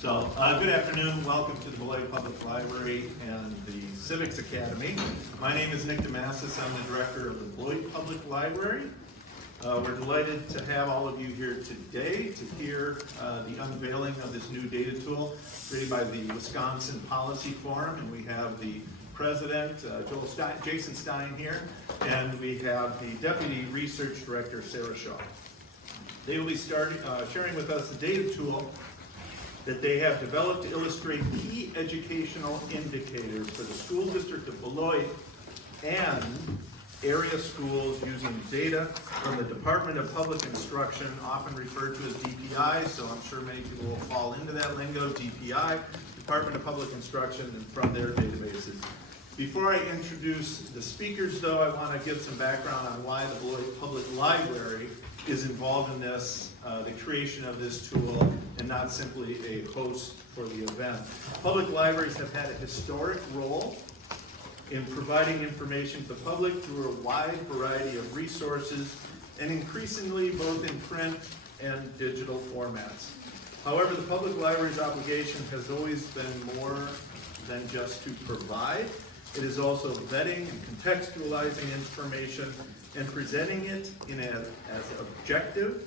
So, good afternoon. Welcome to the Beloit Public Library and the Civics Academy. My name is Nick DeMassis. I'm the director of the Beloit Public Library. We're delighted to have all of you here today to hear the unveiling of this new data tool created by the Wisconsin Policy Forum. And we have the president, Jason Stein here, and we have the deputy research director, Sara Shaw. They will be sharing with us the data tool that they have developed to illustrate key educational indicators for the School District of Beloit and area schools using data from the Department of Public Instruction, often referred to as DPI, so I'm sure many people will fall into that lingo, DPI, Department of Public Instruction, and from their databases. Before I introduce the speakers, though, I want to give some background on why the Beloit Public Library is involved in this, the creation of this tool, and not simply a host for the event. Public libraries have had a historic role in providing information to the public through a wide variety of resources, and increasingly both in print and digital formats. However, the public library's obligation has always been more than just to provide. It is also vetting and contextualizing information and presenting it in as objective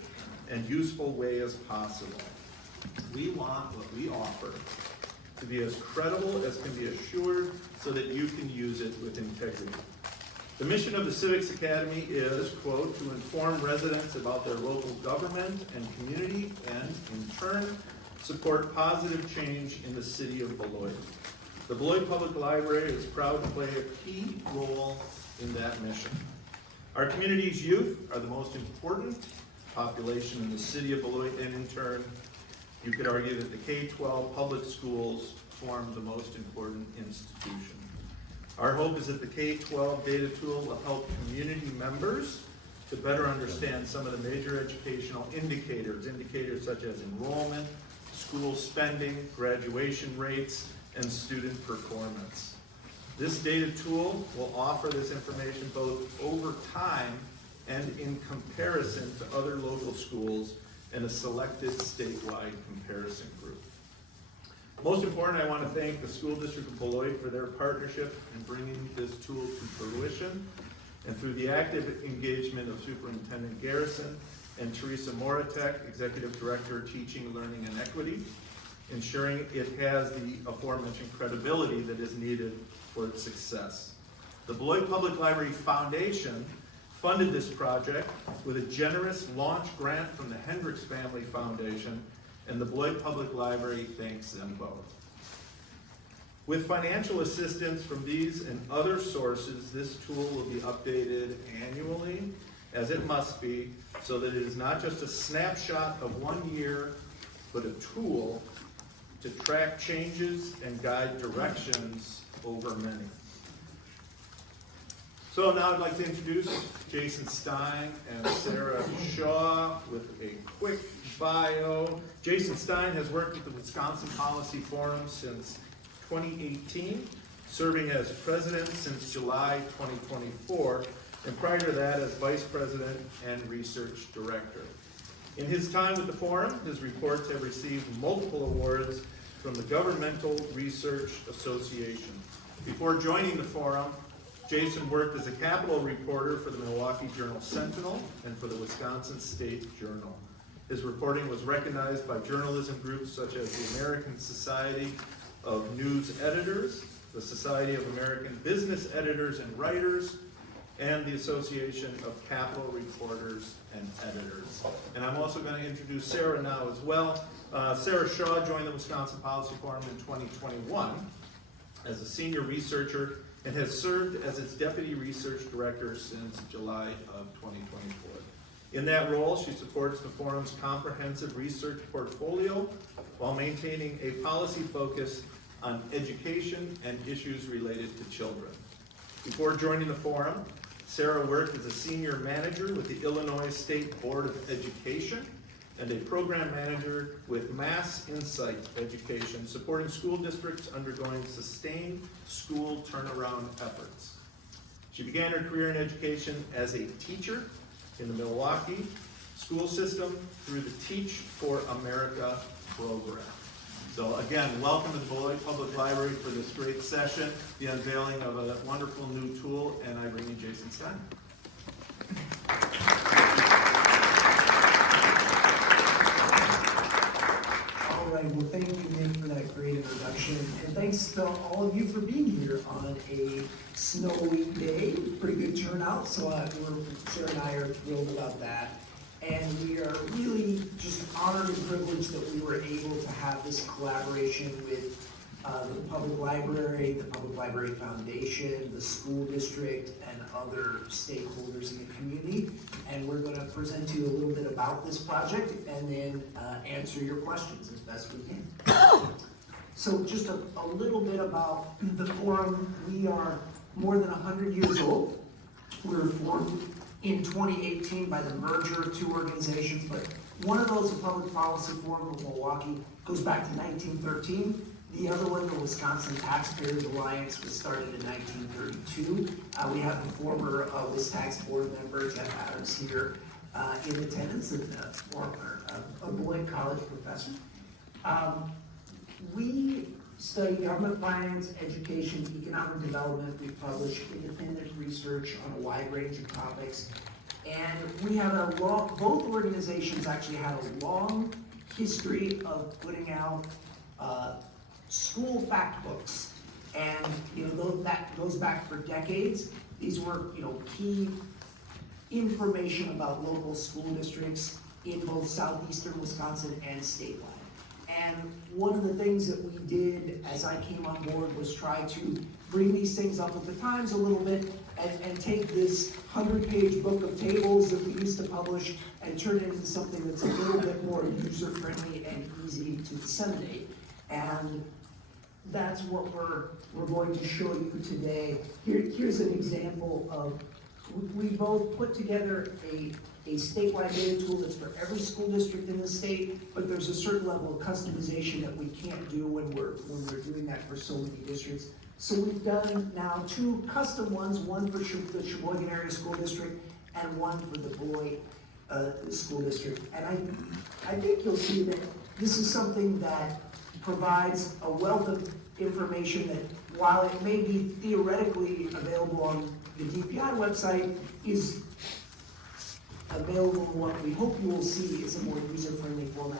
and useful way as possible. We want what we offer to be as credible as can be assured so that you can use it with integrity. The mission of the Civics Academy is, quote, to inform residents about their local government and community and, in turn, support positive change in the City of Beloit. The Beloit Public Library is proud to play a key role in that mission. Our community's youth are the most important population in the City of Beloit, and in turn, you could argue that the K-12 public schools form the most important institution. Our hope is that the K-12 data tool will help community members to better understand some of the major educational indicators such as enrollment, school spending, graduation rates, and student performance. This data tool will offer this information both over time and in comparison to other local schools and a selected statewide comparison group. Most important, I want to thank the School District of Beloit for their partnership in bringing this tool to fruition, and through the active engagement of Superintendent Garrison and Teresa Moratek, Executive Director, Teaching, Learning, and Equity, ensuring it has the aforementioned credibility that is needed for its success. The Beloit Public Library Foundation funded this project with a generous launch grant from the Hendricks Family Foundation, and the Beloit Public Library thanks them both. With financial assistance from these and other sources, this tool will be updated annually, as it must be, so that it is not just a snapshot of 1 year, but a tool to track changes and guide directions over many. So now I'd like to introduce Jason Stein and Sara Shaw with a quick bio. Jason Stein has worked with the Wisconsin Policy Forum since 2018, serving as president since July 2024, and prior to that as vice president and research director. In his time with the forum, his reports have received multiple awards from the Governmental Research Association. Before joining the forum, Jason worked as a Capitol reporter for the Milwaukee Journal-Sentinel and for the Wisconsin State Journal. His reporting was recognized by journalism groups such as the American Society of News Editors, the Society of American Business Editors and Writers, and the Association of Capitol Reporters and Editors. And I'm also going to introduce Sara now as well. Sara Shaw joined the Wisconsin Policy Forum in 2021 as a senior researcher and has served as its deputy research director since July of 2024. In that role, she supports the forum's comprehensive research portfolio while maintaining a policy focus on education and issues related to children. Before joining the forum, Sara worked as a senior manager with the Illinois State Board of Education and a program manager with Mass Insight Education, supporting school districts undergoing sustained school turnaround efforts. She began her career in education as a teacher in the Milwaukee school system through the Teach for America program. So again, welcome to the Beloit Public Library for this great session, the unveiling of a wonderful new tool, and I bring you Jason Stein. All right, well, thank you, Nick, for that great introduction, and thanks to all of you for being here on a snowy day. Pretty good turnout, so Sarah and I are thrilled about that. And we are really just honored and privileged that we were able to have this collaboration with the Public Library, the Public Library Foundation, the school district, and other stakeholders in the community. And we're going to present to you a little bit about this project and then answer your questions as best we can. So just a little bit about the forum. We are more than 100 years old. We were formed in 2018 by the merger of two organizations, but one of those, the Public Policy Forum of Milwaukee, goes back to 1913. The other one, the Wisconsin Taxpayers Alliance, was started in 1932. We have the former WisTax board member, Jeff Adams, here in attendance, and a Beloit College professor. We study government finance, education, economic development. We publish independent research on a wide range of topics. And we have both organizations actually have a long history of putting out school fact books. And that goes back for decades. These were key information about local school districts in both southeastern Wisconsin and statewide. And one of the things that we did as I came on board was try to bring these things up with the times a little bit and take this 100-page book of tables that we used to publish and turn it into something that's a little bit more user-friendly and easy to disseminate. And that's what we're going to show you today. Here's an example of, we both put together a statewide data tool that's for every school district in the state, but there's a certain level of customization that we can't do when we're doing that for so many districts. So we've done now two custom ones, one for the Sheboygan Area School District and one for the Beloit School District. And I think you'll see that this is something that provides a wealth of information that, while it may be theoretically available on the DPI website, is available in what we hope you will see is a more user-friendly format.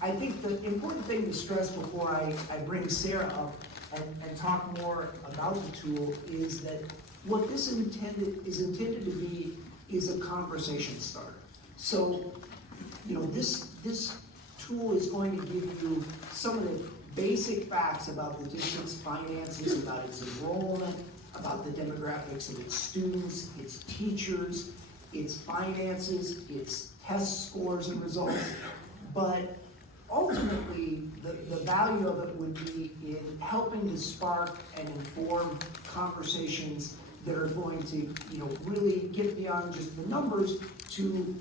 I think the important thing to stress before I bring Sarah up and talk more about the tool is that what this is intended to be is a conversation starter. So, this tool is going to give you some of the basic facts about the district's finances, about its enrollment, about the demographics of its students, its teachers, its finances, its test scores and results. But ultimately, the value of it would be in helping to spark and inform conversations that are going to, really get beyond just the numbers to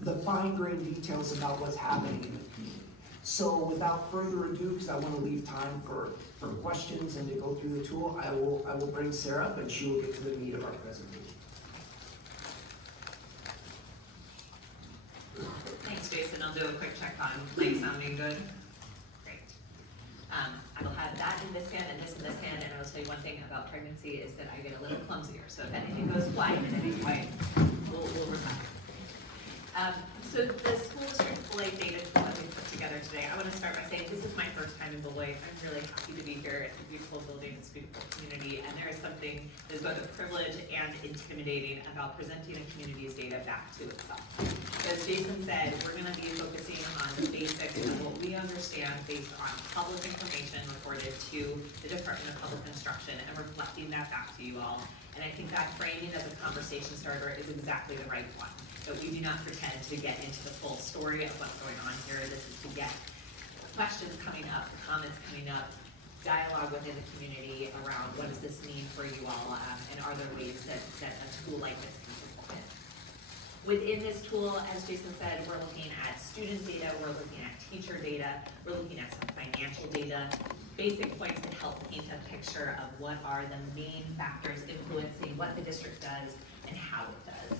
the fine-grained details about what's happening in the community. So without further ado, because I want to leave time for questions and to go through the tool, I will bring Sarah up and she will get to the meat of our presentation. Thanks, Jason. I'll do a quick check on mic sounding good. Great. I will have that in this hand and this in this hand, and I will tell you one thing about pregnancy is that I get a little clumsier. So if anything goes wide and anything white, we'll retire. So the School District Beloit data tool that we put together today, I want to start by saying this is my first time in Beloit. I'm really happy to be here. It's a beautiful building, it's a beautiful community, and there is something that's both a privilege and intimidating about presenting a community's data back to itself. As Jason said, we're going to be focusing on the basics of what we understand based on public information reported to the Department of Public Instruction and reflecting that back to you all. And I think that framing as a conversation starter is exactly the right one. That we do not pretend to get into the full story of what's going on here. This is to get questions coming up, comments coming up, dialogue within the community around what does this mean for you all, and are there ways that a tool like this can support it. Within this tool, as Jason said, we're looking at student data, we're looking at teacher data, we're looking at some financial data, basic points that help paint a picture of what are the main factors influencing what the district does and how it does.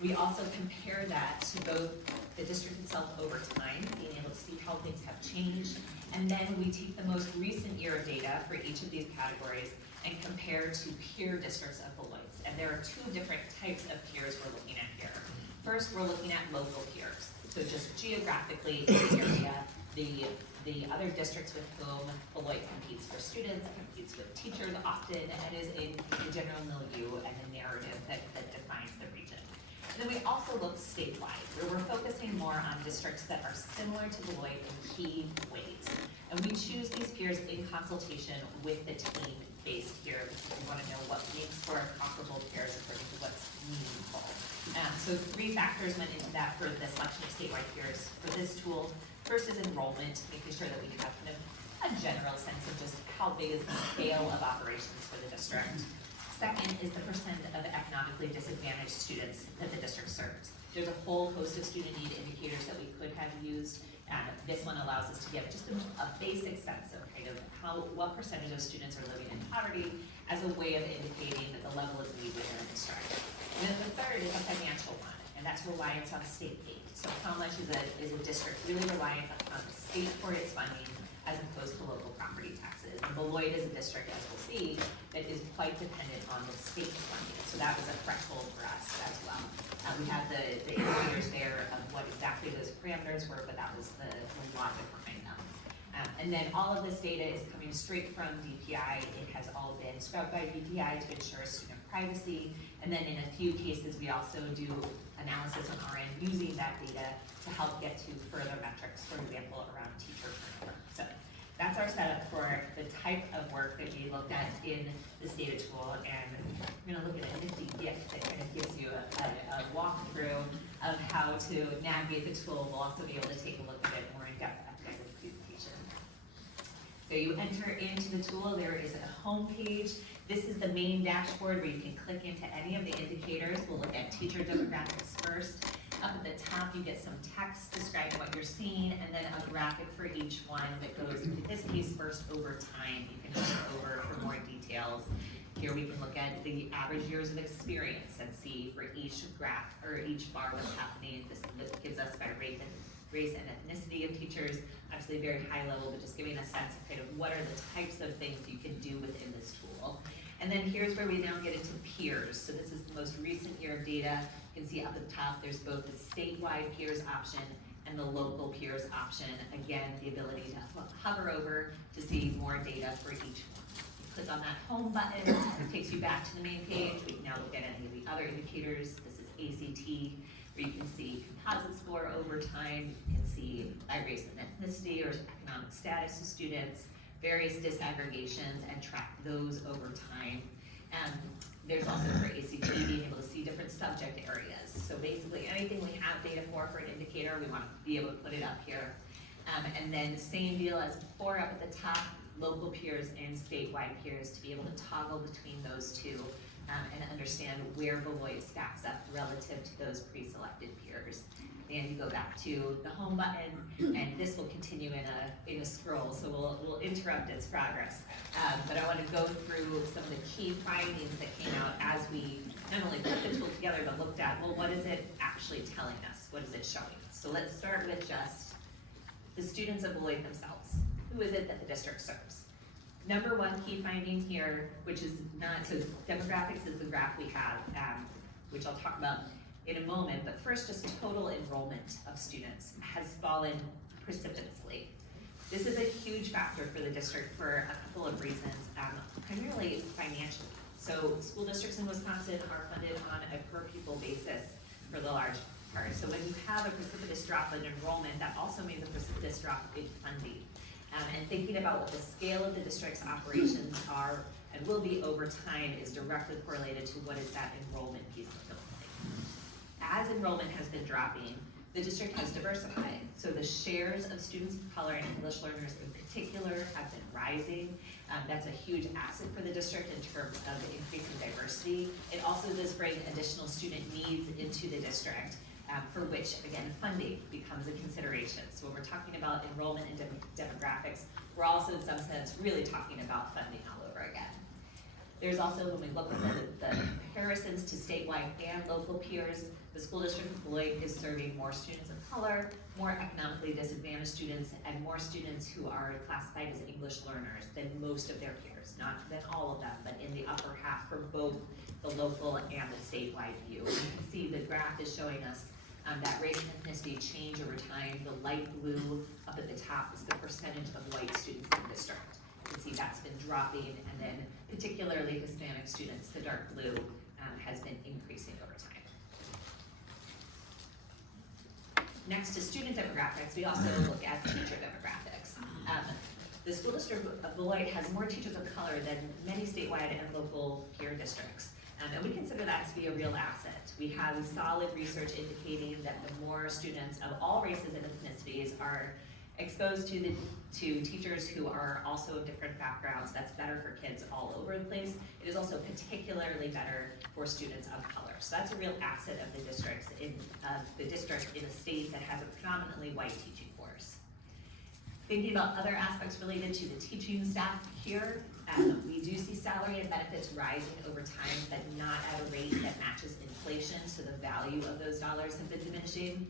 We also compare that to both the district itself over time, being able to see how things have changed, and then we take the most recent year of data for each of these categories and compare to peer districts of Beloit's. And there are two different types of peers we're looking at here. First, we're looking at local peers. So just geographically in the area, the other districts with whom Beloit competes for students, competes with teachers often, and is in the general milieu and the narrative that defines the region. And then we also look statewide, where we're focusing more on districts that are similar to Beloit in key ways. And we choose these peers in consultation with the team based here, because we want to know what makes for comparable peers according to what's meaningful. So 3 factors went into that for the selection of statewide peers for this tool. First is enrollment, making sure that we have kind of a general sense of just how big is the scale of operations for the district. Second is the percent of economically disadvantaged students that the district serves. There's a whole host of student need indicators that we could have used. This one allows us to get just a basic sense of kind of what percentage of students are living in poverty as a way of indicating that the level of need within the district. And then the third is a financial one, and that's reliance on state aid. So how much is a district really reliant on the state for its funding as opposed to local property taxes? And Beloit is a district, as we'll see, that is quite dependent on the state funding. So that was a threshold for us as well. We had the indicators there of what exactly those parameters were, but that was the logic behind them. And then all of this data is coming straight from DPI. It has all been scrubbed by DPI to ensure student privacy. And then in a few cases, we also do analysis on our end using that data to help get to further metrics, for example, around teacher turnover. So that's our setup for the type of work that we looked at in this data tool. And I'm gonna look at a nifty GIF that kind of gives you a walkthrough of how to navigate the tool. We'll also be able to take a look at it more in depth after the presentation. So you enter into the tool, there is a home page. This is the main dashboard where you can click into any of the indicators. We'll look at teacher demographics first. Up at the top, you get some text describing what you're seeing, and then a graphic for each one that goes, in this case, first over time. You can hover over for more details. Here we can look at the average years of experience and see for each graph or each bar what's happening. This gives us by race and ethnicity of teachers, obviously very high level, but just giving a sense of kind of what are the types of things you can do within this tool. And then here's where we now get into peers. So this is the most recent year of data. You can see up at the top, there's both the statewide peers option and the local peers option. Again, the ability to hover over to see more data for each one. You click on that home button, it takes you back to the main page. We can now look at any of the other indicators. This is ACT, where you can see composite score over time. You can see by race and ethnicity or economic status of students, various disaggregations, and track those over time. There's also for ACT being able to see different subject areas. So basically anything we have data for an indicator, we want to be able to put it up here. And then same deal as before, up at the top, local peers and statewide peers to be able to toggle between those two and understand where Beloit stacks up relative to those pre-selected peers. And you go back to the home button, and this will continue in a scroll, so we'll interrupt its progress. But I want to go through some of the key findings that came out as we not only put the tool together, but looked at, well, what is it actually telling us? What is it showing us? So let's start with just the students of Beloit themselves. Who is it that the district serves? Number one key finding here, which is not, so demographics is the graph we have, which I'll talk about in a moment, but first just total enrollment of students has fallen precipitously. This is a huge factor for the district for a couple of reasons, primarily financially. So school districts in Wisconsin are funded on a per pupil basis for the large part. So when you have a precipitous drop in enrollment, that also means a precipitous drop in funding. And thinking about what the scale of the district's operations are and will be over time is directly correlated to what is that enrollment piece of the As enrollment has been dropping, the district has diversified. So the shares of students of color and English learners in particular have been rising. That's a huge asset for the district in terms of increasing diversity. It also does bring additional student needs into the district, for which, again, funding becomes a consideration. So when we're talking about enrollment and demographics, we're also in some sense really talking about funding all over again. There's also, when we look at the comparisons to statewide and local peers, the School District of Beloit is serving more students of color, more economically disadvantaged students, and more students who are classified as English learners than most of their peers. Not than all of them, but in the upper half for both the local and the statewide view. And you can see the graph is showing us that race and ethnicity change over time. The light blue up at the top is the percentage of white students in the district. You can see that's been dropping, and then particularly Hispanic students, the dark blue, has been increasing over time. Next to student demographics, we also look at teacher demographics. The School District of Beloit has more teachers of color than many statewide and local peer districts. And we consider that to be a real asset. We have solid research indicating that the more students of all races and ethnicities are exposed to teachers who are also of different backgrounds, that's better for kids all over the place. It is also particularly better for students of color. So that's a real asset of the district in a state that has a predominantly white teaching force. Thinking about other aspects related to the teaching staff here, we do see salary and benefits rising over time, but not at a rate that matches inflation, so the value of those dollars have been diminishing,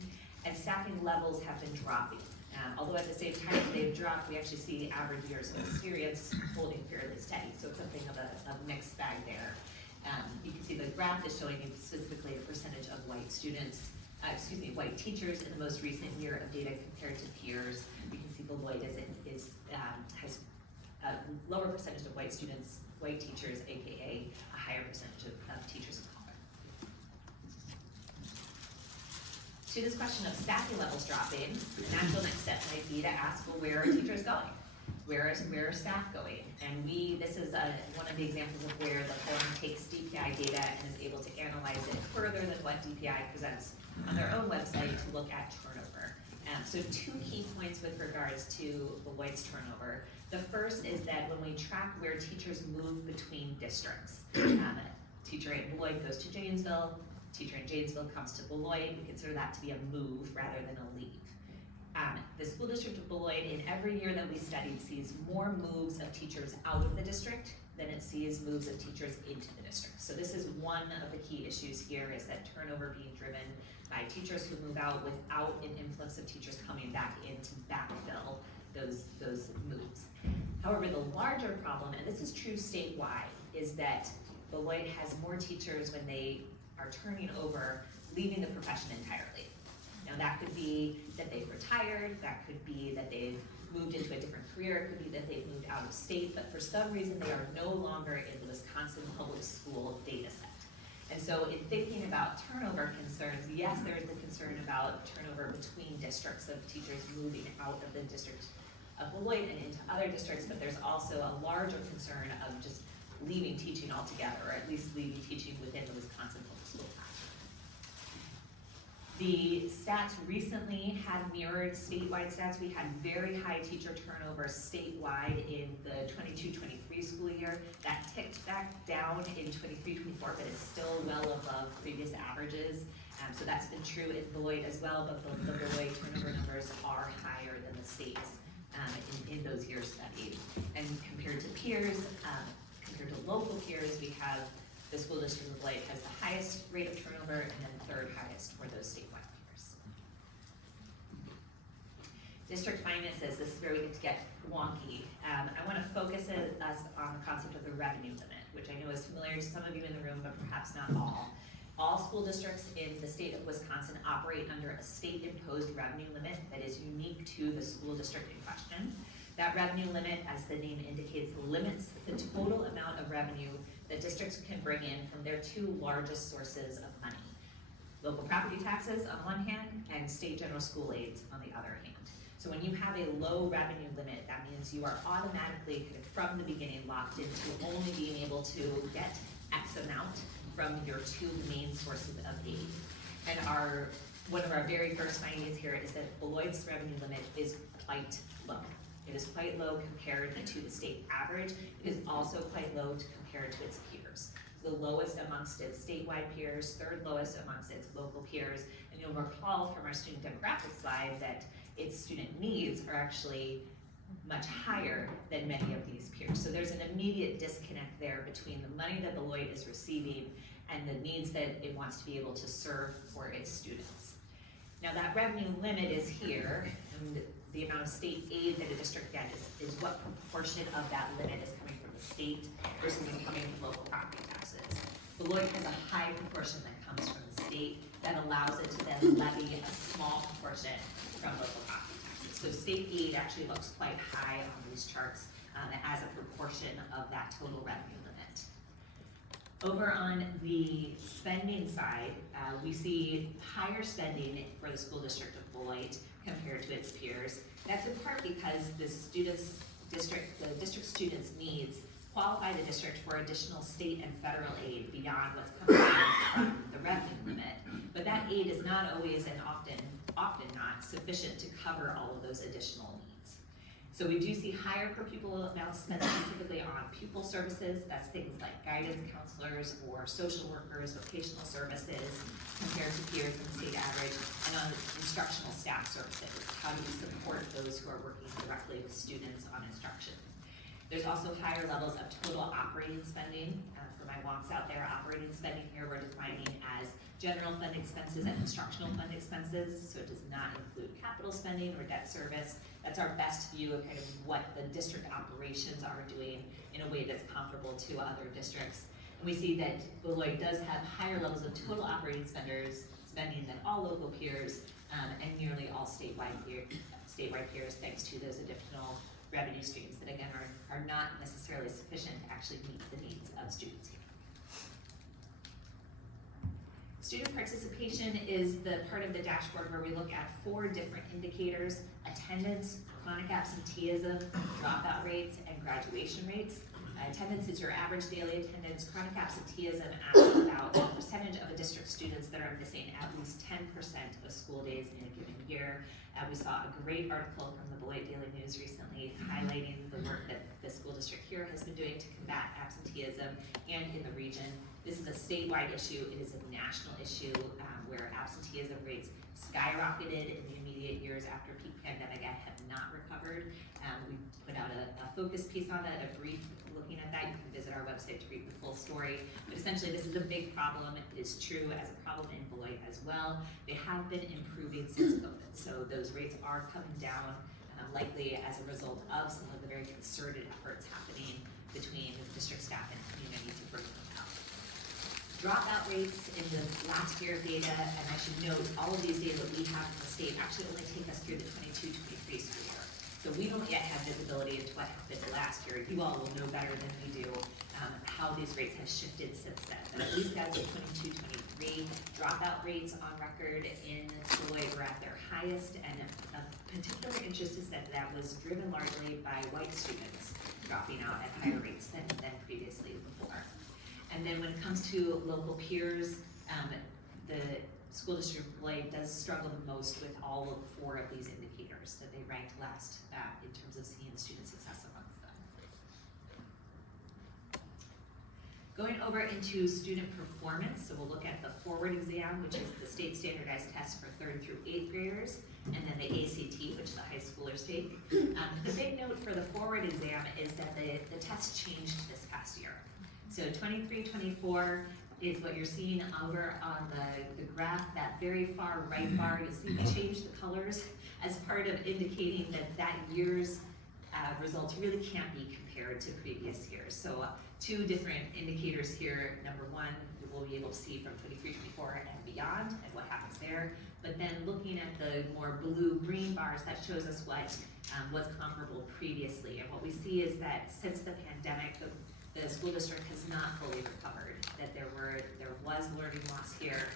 and staffing levels have been dropping. Although at the same time they've dropped, we actually see average years of experience holding fairly steady, so it's something of a mixed bag there. You can see the graph is showing you specifically the percentage of white students, white teachers in the most recent year of data compared to peers. You can see Beloit has a lower percentage of white students, white teachers, aka a higher percentage of teachers of color. To this question of staffing levels dropping, the natural next step might be to ask, well, where are teachers going? Where are staff going? And this is one of the examples of where the forum takes DPI data and is able to analyze it further than what DPI presents on their own website to look at turnover. So two key points with regards to Beloit's turnover. The first is that when we track where teachers move between districts, a teacher in Beloit goes to Janesville, teacher in Janesville comes to Beloit, we consider that to be a move rather than a leave. The School District of Beloit, in every year that we studied, sees more moves of teachers out of the district than it sees moves of teachers into the district. So this is one of the key issues here, is that turnover being driven by teachers who move out without an influx of teachers coming back in to backfill those moves. However, the larger problem, and this is true statewide, is that Beloit has more teachers when they are turning over, leaving the profession entirely. Now that could be that they've retired, that could be that they've moved into a different career, it could be that they've moved out of state, but for some reason they are no longer in the Wisconsin public school data set. And so in thinking about turnover concerns, yes, there is the concern about turnover between districts of teachers moving out of the district of Beloit and into other districts, but there's also a larger concern of just leaving teaching altogether, or at least leaving teaching within the Wisconsin public school classroom. The stats recently had mirrored statewide stats. We had very high teacher turnover statewide in the 22-23 school year. That ticked back down in 23-24, but it's still well above previous averages. So that's been true in Beloit as well, but the Beloit turnover numbers are higher than the states in those years studied. And compared to peers, compared to local peers, we have the School District of Beloit has the highest rate of turnover, and then third highest for those statewide peers. District finances, this is where we get to get wonky. I want to focus us on the concept of the revenue limit, which I know is familiar to some of you in the room, but perhaps not all. All school districts in the state of Wisconsin operate under a state-imposed revenue limit that is unique to the school district in question. That revenue limit, as the name indicates, limits the total amount of revenue that districts can bring in from their two largest sources of money: local property taxes on one hand and state general school aids on the other hand. So when you have a low revenue limit, that means you are automatically kind of from the beginning locked into only being able to get X amount from your two main sources of aid. And one of our very first findings here is that Beloit's revenue limit is quite low. It is quite low compared to the state average. It is also quite low compared to its peers. The lowest amongst its statewide peers, third lowest amongst its local peers. And you'll recall from our student demographic slide that its student needs are actually much higher than many of these peers. So there's an immediate disconnect there between the money that Beloit is receiving and the needs that it wants to be able to serve for its students. Now that revenue limit is here, and the amount of state aid that a district gets is what proportion of that limit is coming from the state versus coming from local property taxes. Beloit has a high proportion that comes from the state that allows it to then levy a small proportion from local property taxes. So state aid actually looks quite high on these charts as a proportion of that total revenue limit. Over on the spending side, we see higher spending for the School District of Beloit compared to its peers. That's in part because the district students' needs qualify the district for additional state and federal aid beyond what's coming from the revenue limit. But that aid is not always and often not sufficient to cover all of those additional needs. So we do see higher per pupil amounts spent specifically on pupil services. That's things like guidance counselors or social workers, vocational services, compared to peers in the state average, and on instructional staff services. How do we support those who are working directly with students on instruction? There's also higher levels of total operating spending. For my wonks out there, operating spending here we're defining as general fund expenses and instructional fund expenses, so it does not include capital spending or debt service. That's our best view of kind of what the district operations are doing in a way that's comparable to other districts. And we see that Beloit does have higher levels of total operating spending than all local peers and nearly all statewide peers, thanks to those additional revenue streams that again are not necessarily sufficient to actually meet the needs of students here. Student participation is the part of the dashboard where we look at 4 different indicators: attendance, chronic absenteeism, dropout rates, and graduation rates. Attendance is your average daily attendance. Chronic absenteeism asks about the percentage of a district students that are missing at least 10% of school days in a given year. We saw a great article from the Beloit Daily News recently highlighting the work that the school district here has been doing to combat absenteeism and in the region. This is a statewide issue. It is a national issue where absenteeism rates skyrocketed in the immediate years after peak pandemic and have not recovered. We put out a focus piece on that, a brief looking at that. You can visit our website to read the full story. But essentially, this is a big problem. It is true as a problem in Beloit as well. They have been improving since COVID, so those rates are coming down, likely as a result of some of the very concerted efforts happening between district staff and community to bring them out. Dropout rates in the last year of data, and I should note, all of these data that we have from the state actually only take us through the 22-23 school year. So we don't yet have visibility into what happened last year. You all will know better than we do how these rates have shifted since then. But at least as of 22-23, dropout rates on record in Beloit were at their highest, and of particular interest is that that was driven largely by white students dropping out at higher rates than previously before. And then when it comes to local peers, the School District of Beloit does struggle the most with all of 4 of these indicators that they ranked last in terms of seeing student success amongst them. Going over into student performance, so we'll look at the forward exam, which is the state standardized test for 3rd through 8th graders, and then the ACT, which the high schoolers take. The big note for the forward exam is that the test changed this past year. So 23-24 is what you're seeing over on the graph, that very far right bar. You'll see we changed the colors as part of indicating that year's results really can't be compared to previous years. So 2 different indicators here. Number 1, we'll be able to see from 23-24 and beyond and what happens there. But then looking at the more blue-green bars, that shows us what was comparable previously. And what we see is that since the pandemic, the school district has not fully recovered, that there was learning loss here.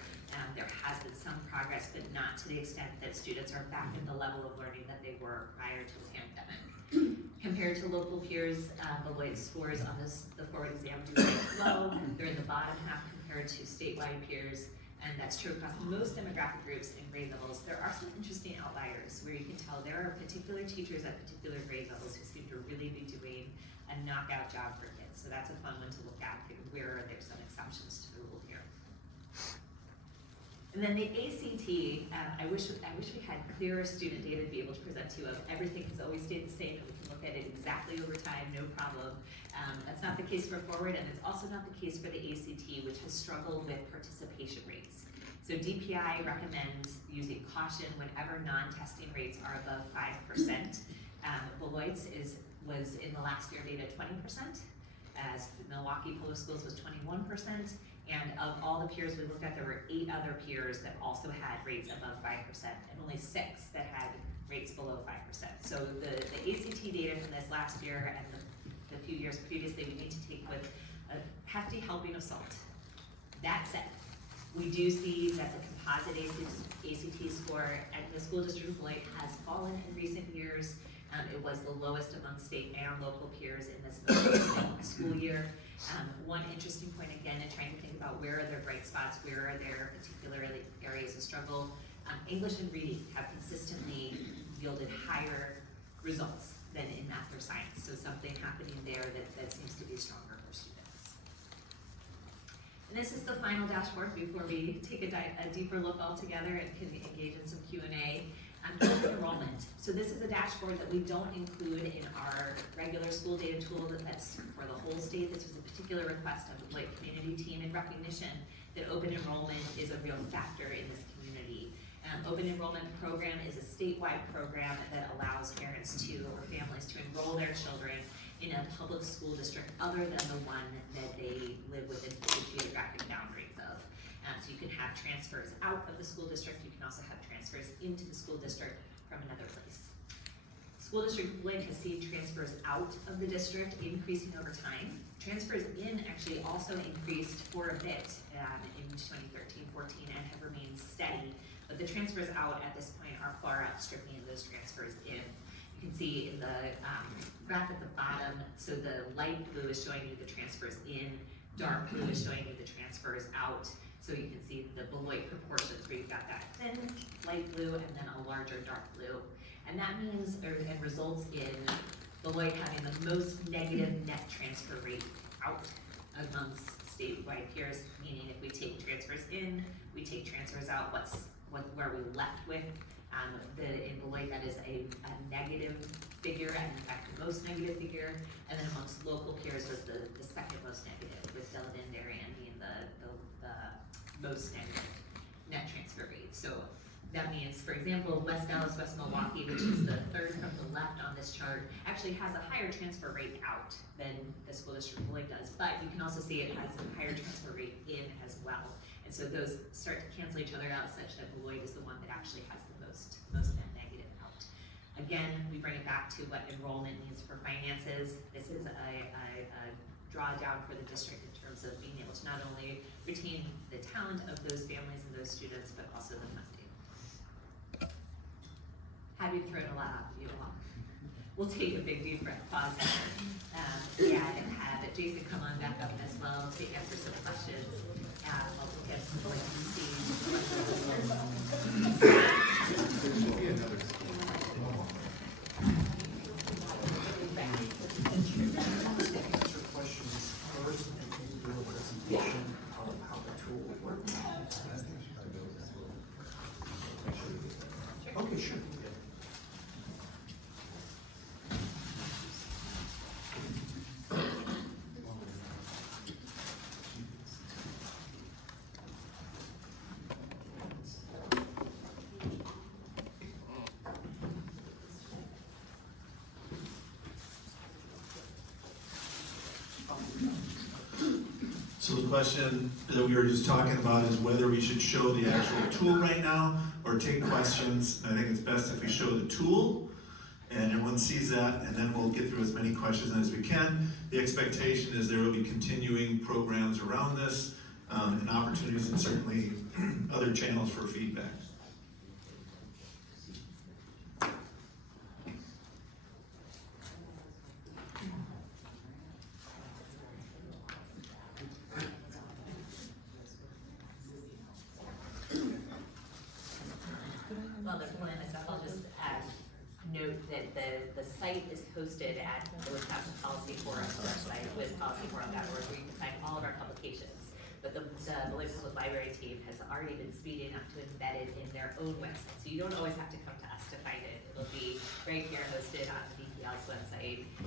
There has been some progress, but not to the extent that students are back at the level of learning that they were prior to the pandemic. Compared to local peers, Beloit scores on the forward exam do very low. They're in the bottom half compared to statewide peers, and that's true across most demographic groups and grade levels. There are some interesting outliers where you can tell there are particular teachers at particular grade levels who seem to really be doing a knockout job for kids. So that's a fun one to look at, where there's some exceptions to the rule here. And then the ACT, I wish we had clearer student data to be able to present to you of everything has always stayed the same, and we can look at it exactly over time, no problem. That's not the case for forward, and it's also not the case for the ACT, which has struggled with participation rates. So DPI recommends using caution whenever non-testing rates are above 5%. Beloit's was in the last year data 20%, as Milwaukee Public Schools was 21%, and of all the peers we looked at, there were 8 other peers that also had rates above 5%, and only 6 that had rates below 5%. So the ACT data from this last year and the few years previously, we need to take with a hefty helping of salt. That said, we do see that the composite ACT score at the School District of Beloit has fallen in recent years. It was the lowest among state and local peers in this school year. One interesting point, again, in trying to think about where are their bright spots, where are their particular areas of struggle, English and reading have consistently yielded higher results than in math or science. So something happening there that seems to be stronger for students. And this is the final dashboard before we take a deeper look all together and can engage in some Q&A. Open enrollment. So this is a dashboard that we don't include in our regular school data tool that's for the whole state. This was a particular request of the Beloit community team in recognition that open enrollment is a real factor in this community. Open enrollment program is a statewide program that allows parents or families to enroll their children in a public school district other than the one that they live within the geographic boundaries of. So you can have transfers out of the school district, you can also have transfers into the school district from another place. School District of Beloit has seen transfers out of the district increasing over time. Transfers in actually also increased for a bit in 2013-14 and have remained steady, but the transfers out at this point are far outstripping those transfers in. You can see in the graph at the bottom, so the light blue is showing you the transfers in, dark blue is showing you the transfers out. So you can see the Beloit proportions where you've got that thin light blue and then a larger dark blue. And that means, and results in Beloit having the most negative net transfer rate out amongst statewide peers, meaning if we take transfers in, we take transfers out, where we left with. In Beloit, that is a negative figure, and in fact the most negative figure, and then amongst local peers was the second most negative, with Deloitte and Darien being the most negative net transfer rate. So that means, for example, West Dallas, West Milwaukee, which is the third from the left on this chart, actually has a higher transfer rate out than the School District of Beloit does, but you can also see it has a higher transfer rate in as well. And so those start to cancel each other out such that Beloit is the one that actually has the most net negative out. Again, we bring it back to what enrollment means for finances. This is a drawdown for the district in terms of being able to not only retain the talent of those families and those students, but also the funding. Happy to throw it a lot at you all. We'll take a big deep breath, pause, and have Jason come on back up as well to answer some questions. I'll look at Beloit Okay, sure. So the question that we were just talking about is whether we should show the actual tool right now or take questions. I think it's best if we show the tool and everyone sees that, and then we'll get through as many questions as we can. The expectation is there will be continuing programs around this and opportunities and certainly other channels for feedback. Well, the plan is, I'll just note that the site is hosted at the Wisconsin Policy Forum's website, wispolicyforum.org, where you can find all of our publications. but the Beloit Public Library team has already been speeding up to embed it in their own website. So you don't always have to come to us to find it. It'll be right here hosted on the BPL's website, to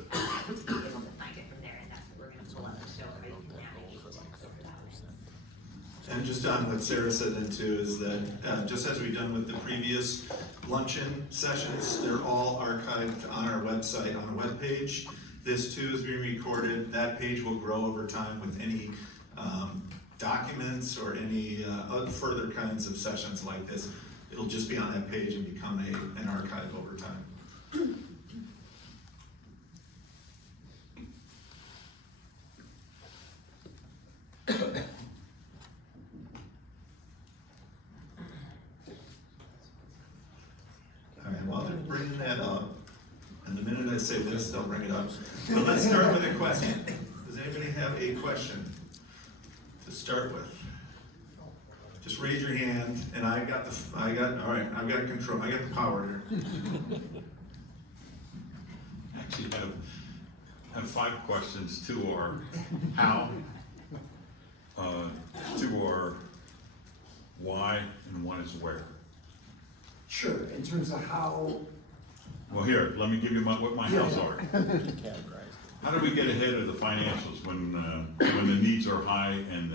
be able to find it from there, and that's what we're gonna pull up and show everybody can navigate to over that way. And just on what Sarah said then too, is that just as we've done with the previous luncheon sessions, they're all archived on our website, on a webpage. This too is being recorded. That page will grow over time with any documents or any further kinds of sessions like this. It'll just be on that page and become an archive over time. All right, while they're bringing that up, and the minute I say this, they'll bring it up. But let's start with a question. Does anybody have a question to start with? Just raise your hand, and I've got control, I got the power here. Actually, I have 5 questions. 2 are how, 2 are why, and 1 is where. Sure, in terms of how, Well, here, let me give you what my hows are. How do we get ahead of the financials when the needs are high and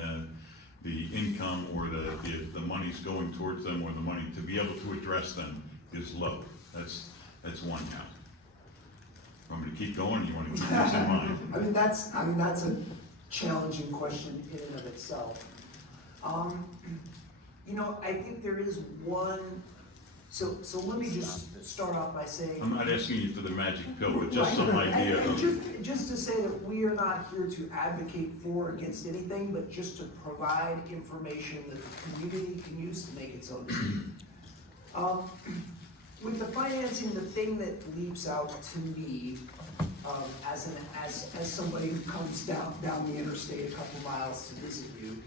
the income or the money's going towards them, or the money to be able to address them is low? That's 1 how. Want me to keep going, or you want to keep this in mind? I mean, that's a challenging question in and of itself. You know, I think there is one, so let me just start off by saying. I'm not asking you for the magic pill, but just some Right, idea and of. just to say that we are not here to advocate for or against anything, but just to provide information that the community can use to make its own decision. With the financing, the thing that leaps out to me, as somebody who comes down the interstate a couple miles to visit you,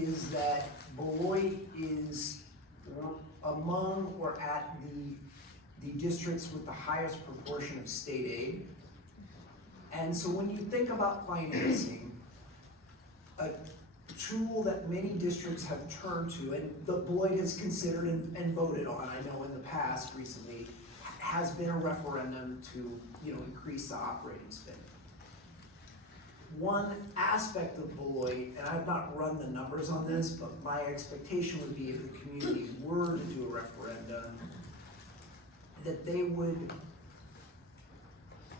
is that Beloit is among or at the districts with the highest proportion of state aid. And so when you think about financing, a tool that many districts have turned to, and the Beloit has considered and voted on, I know in the past recently, has been a referendum to, increase the operating spending. One aspect of Beloit, and I've not run the numbers on this, but my expectation would be if the community were to do a referendum, that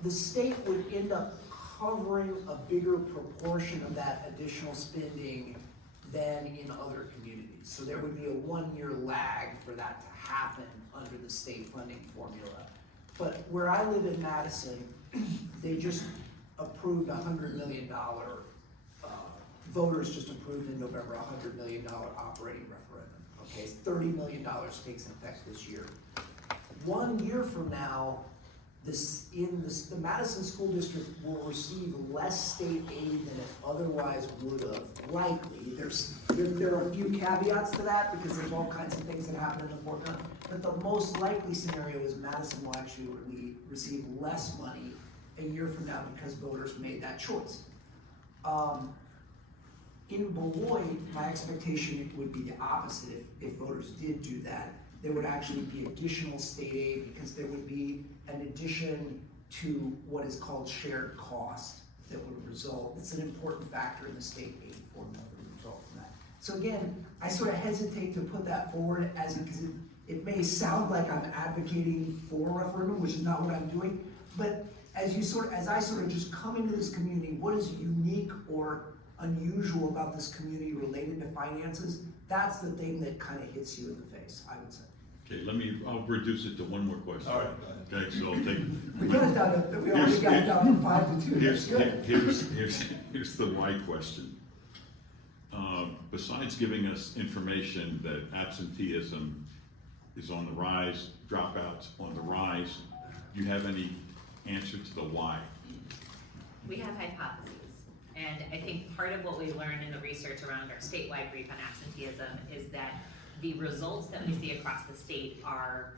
the state would end up covering a bigger proportion of that additional spending than in other communities. So there would be a 1-year lag for that to happen under the state funding formula. But where I live in Madison, they just approved $100 million, voters just approved in November $100 million operating referendum. Okay, $30 million takes effect this year. 1 year from now, the Madison School District will receive less state aid than it otherwise would have, likely. There are a few caveats to that because there's all kinds of things that happen in the foreground. But the most likely scenario is Madison will actually receive less money a year from now because voters made that choice. In Beloit, my expectation would be the opposite. If voters did do that, there would actually be additional state aid because there would be an addition to what is called shared cost that would result. It's an important factor in the state aid formula that would result from that. So again, I sort of hesitate to put that forward because it may sound like I'm advocating for a referendum, which is not what I'm doing. But as I sort of just come into this community, what is unique or unusual about this community related to finances? That's the thing that kind of hits you in the face, I would say. Okay, I'll reduce it to 1 more question. All right. Okay, so I'll take. We got it down we already got it down from 5 to 2. That's good. Here's the why question. Besides giving us information that absenteeism is on the rise, dropouts on the rise, do you have any answer to the why? We have hypotheses, and I think part of what we learned in the research around our statewide brief on absenteeism is that the results that we see across the state are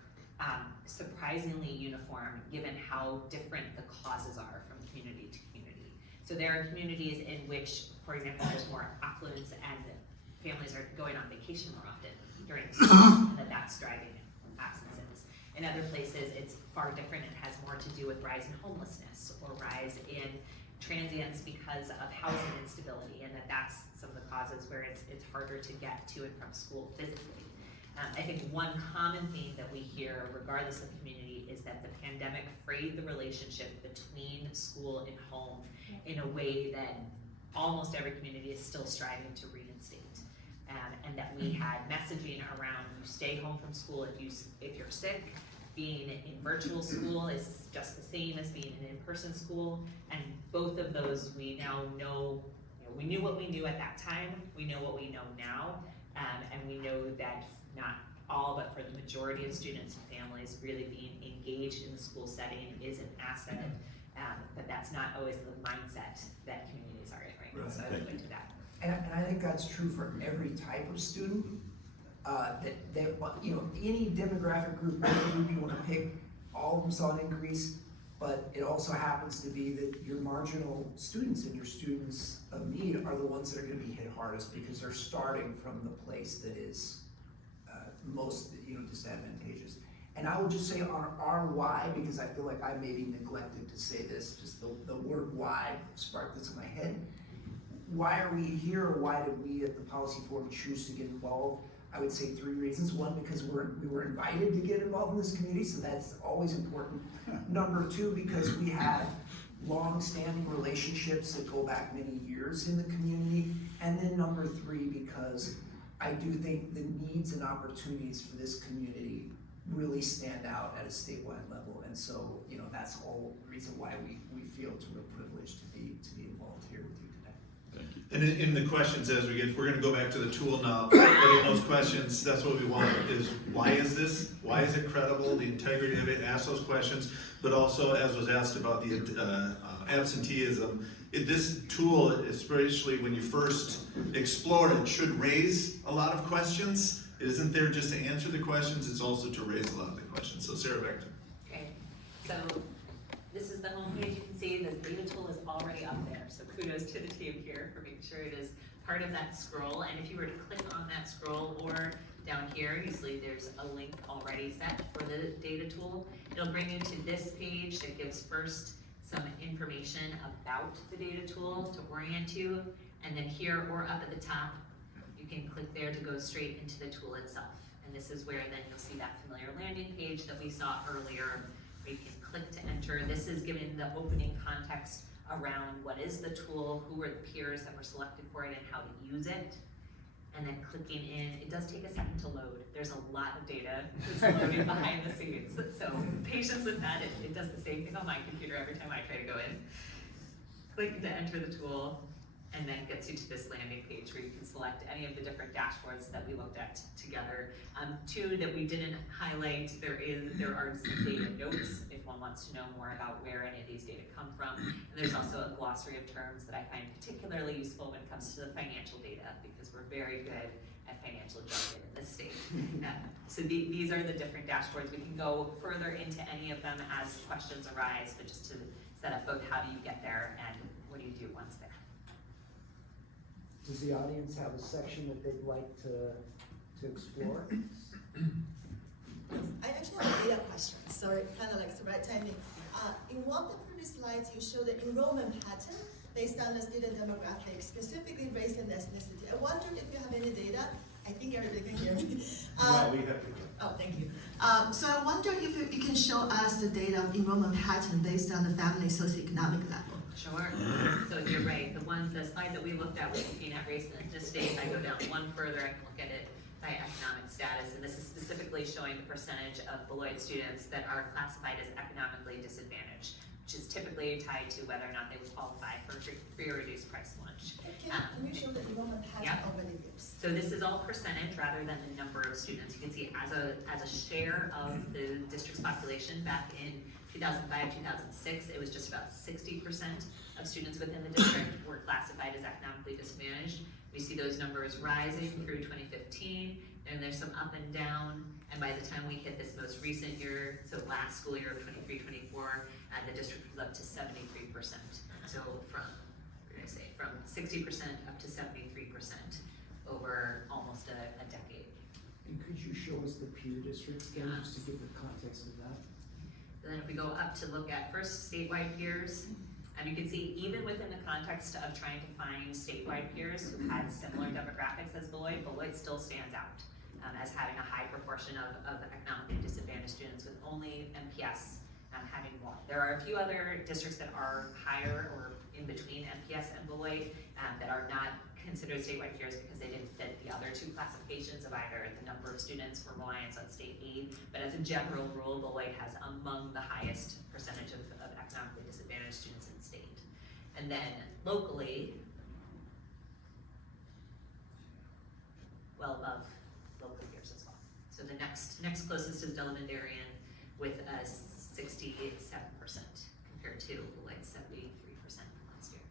surprisingly uniform given how different the causes are from community to community. So there are communities in which, for example, there's more affluence and families are going on vacation more often during the school, and that's driving absences. In other places, it's far different. It has more to do with rise in homelessness or rise in transients because of housing instability, and that's some of the causes where it's harder to get to and from school physically. I think one common theme that we hear, regardless of community, is that the pandemic frayed the relationship between school and home in a way that almost every community is still striving to reinstate. And that we had messaging around you stay home from school if you're sick. Being in virtual school is just the same as being in in-person school, and both of those we now know, we knew what we knew at that time, we know what we know now, and we know that not all, but for the majority of students and families, really being engaged in the school setting is an asset, but that's not always the mindset that communities are in right now, so I would go to that. And I think that's true for every type of student. Any demographic group, maybe you want to pick, all of them saw an increase, but it also happens to be that your marginal students and your students of need are the ones that are going to be hit hardest because they're starting from the place that is most disadvantageous. And I will just say on our why, because I feel like I maybe neglected to say this, just the word why sparked this in my head. Why are we here, or why did we at the Policy Forum choose to get involved? I would say 3 reasons. One, because we were invited to get involved in this community, so that's always important. Number 2, because we have long-standing relationships that go back many years in the community. And then number 3, because I do think the needs and opportunities for this community really stand out at a statewide level. And so, that's the whole reason why we feel it's a real privilege to be involved here with you today. Thank you. And in the questions as we get, we're gonna go back to the tool now, but in those questions, that's what we want, is why is this? Why is it credible, the integrity of it, ask those questions, but also, as was asked about the absenteeism, this tool, especially when you first explore it, should raise a lot of questions. It isn't there just to answer the questions, it's also to raise a lot of the questions. So Sarah, back to you. Okay, so this is the homepage. You can see the data tool is already up there. So kudos to the team here for making sure it is part of that scroll. And if you were to click on that scroll or down here, usually there's a link already set for the data tool. It'll bring you to this page that gives first some information about the data tool to orient you. And then here or up at the top, you can click there to go straight into the tool itself. And this is where then you'll see that familiar landing page that we saw earlier, where you can click to enter. This is giving the opening context around what is the tool, who are the peers that were selected for it, and how to use it. And then clicking in, it does take a second to load. There's a lot of data that's loading behind the scenes. So patience with that. It does the same thing on my computer every time I try to go in. Click to enter the tool, and then gets you to this landing page where you can select any of the different dashboards that we looked at together. 2 that we didn't highlight, there are some data notes if one wants to know more about where any of these data come from. And there's also a glossary of terms that I find particularly useful when it comes to the financial data, because we're very good at financial jargon in this state. So these are the different dashboards. We can go further into any of them as questions arise, but just to set up both how do you get there and what do you do once there. Does the audience have a section that they'd like to explore? I actually have a data question, so kind of like the right timing. In one of the previous slides, you showed the enrollment pattern based on the student demographics, specifically race and ethnicity. I wonder if you have any data. I think everybody can hear me. Oh, thank you. So I wonder if you can show us the data of enrollment pattern based on the family socioeconomic level. Sure. So you're right. The slide that we looked at was looking at race and ethnicity. If I go down one further, I can look at it by economic status, and this is specifically showing the percentage of Beloit students that are classified as economically disadvantaged, which is typically tied to whether or not they would qualify for free or reduced price lunch. Can you show the enrollment pattern over the years? So this is all percentage rather than the number of students. You can see as a share of the district's population back in 2005, 2006, it was just about 60% of students within the district were classified as economically disadvantaged. We see those numbers rising through 2015, and there's some up and down, and by the time we hit this most recent year, so last school year of 23-24, the district was up to 73%. So from 60% up to 73% over almost a decade. And could you show us the peer districts again, just to give the context of that? And then if we go up to look at first statewide peers, you can see even within the context of trying to find statewide peers who had similar demographics as Beloit, Beloit still stands out as having a high proportion of economically disadvantaged students, with only MPS having more. There are a few other districts that are higher or in between MPS and Beloit that are not considered statewide peers because they didn't fit the other two classifications of either the number of students or reliance on state aid. But as a general rule, Beloit has among the highest percentage of economically disadvantaged students in state. And then locally, well above local peers as well. So the next closest is Delavan Darien with a 67% compared to Beloit's 73% from last year.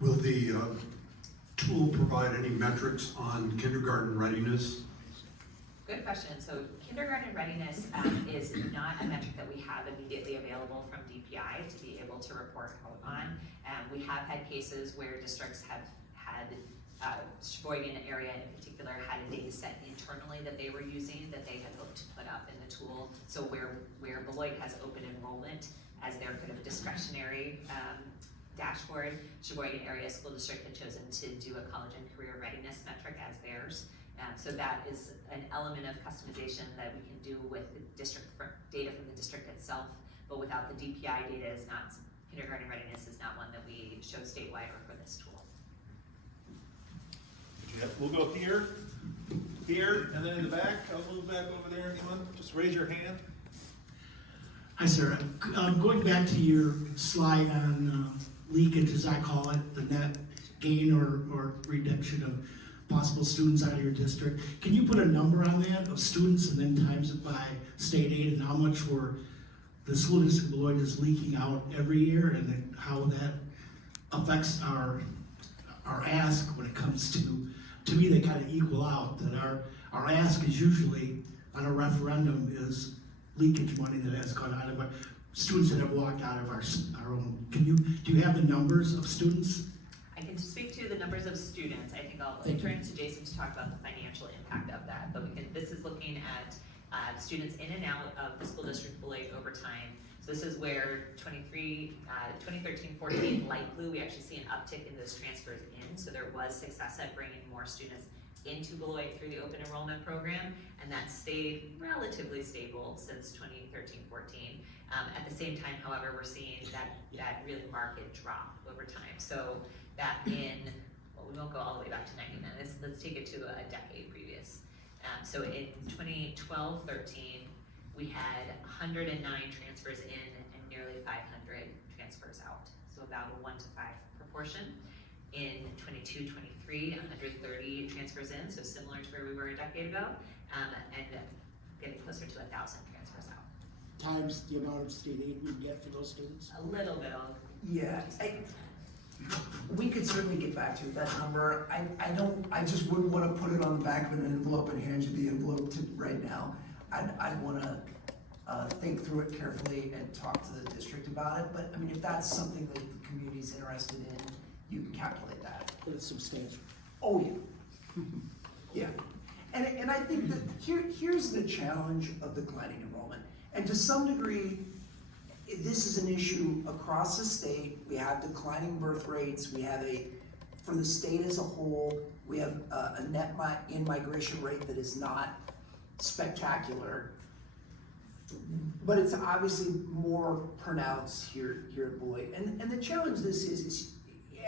Will the tool provide any metrics on kindergarten readiness? Good question. So kindergarten readiness is not a metric that we have immediately available from DPI to be able to report out on. We have had cases where districts have had, Sheboygan area in particular had a data set internally that they were using that they had hoped to put up in the tool. So where Beloit has open enrollment as their kind of discretionary dashboard, Sheboygan Area School District had chosen to do a college and career readiness metric as theirs. So that is an element of customization that we can do with the district data from the district itself, but without the DPI data, is not, kindergarten readiness is not one that we show statewide or for this tool. We'll go here, and then in the back. I'll move back over there. Anyone? Just raise your hand. Hi, Sarah. Going back to your slide on leakage, as I call it, the net gain or reduction of possible students out of your district. Can you put a number on that of students and then times it by state aid, and how much were the School District of Beloit is leaking out every year, and then how that affects our ask when it comes to me they kind of equal out, that our ask is usually on a referendum is leakage money that has gone out of our students that have walked out of our own. Do you have the numbers of students? I can speak to the numbers of students. I think I'll turn to Jason to talk about the financial impact of that. But this is looking at students in and out of the School District of Beloit over time. So this is where 2013-14 light blue, we actually see an uptick in those transfers in. So there was success at bringing more students into Beloit through the open enrollment program, and that stayed relatively stable since 2013-14. At the same time, however, we're seeing that really market drop over time. So back in, well, we won't go all the way back to 99, let's take it to a decade previous. So in 2012-13, we had 109 transfers in and nearly 500 transfers out. So about a 1 to 5 proportion. In 22-23, 130 transfers in, so similar to where we were a decade ago, and getting closer to 1,000 transfers out. Times the amount of state aid we get for those students? A little bit of. Yeah, we could certainly get back to that number. I just wouldn't want to put it on the back of an envelope and hand you the envelope right now. I'd want to think through it carefully and talk to the district about it. But I mean, if that's something that the community's interested in, you can calculate that. But it's substantial. Oh, yeah. Yeah. And I think that here's the challenge of declining enrollment. And to some degree, this is an issue across the state. We have declining birth rates. We have for the state as a whole, we have a net in-migration rate that is not spectacular. But it's obviously more pronounced here at Beloit. And the challenge this is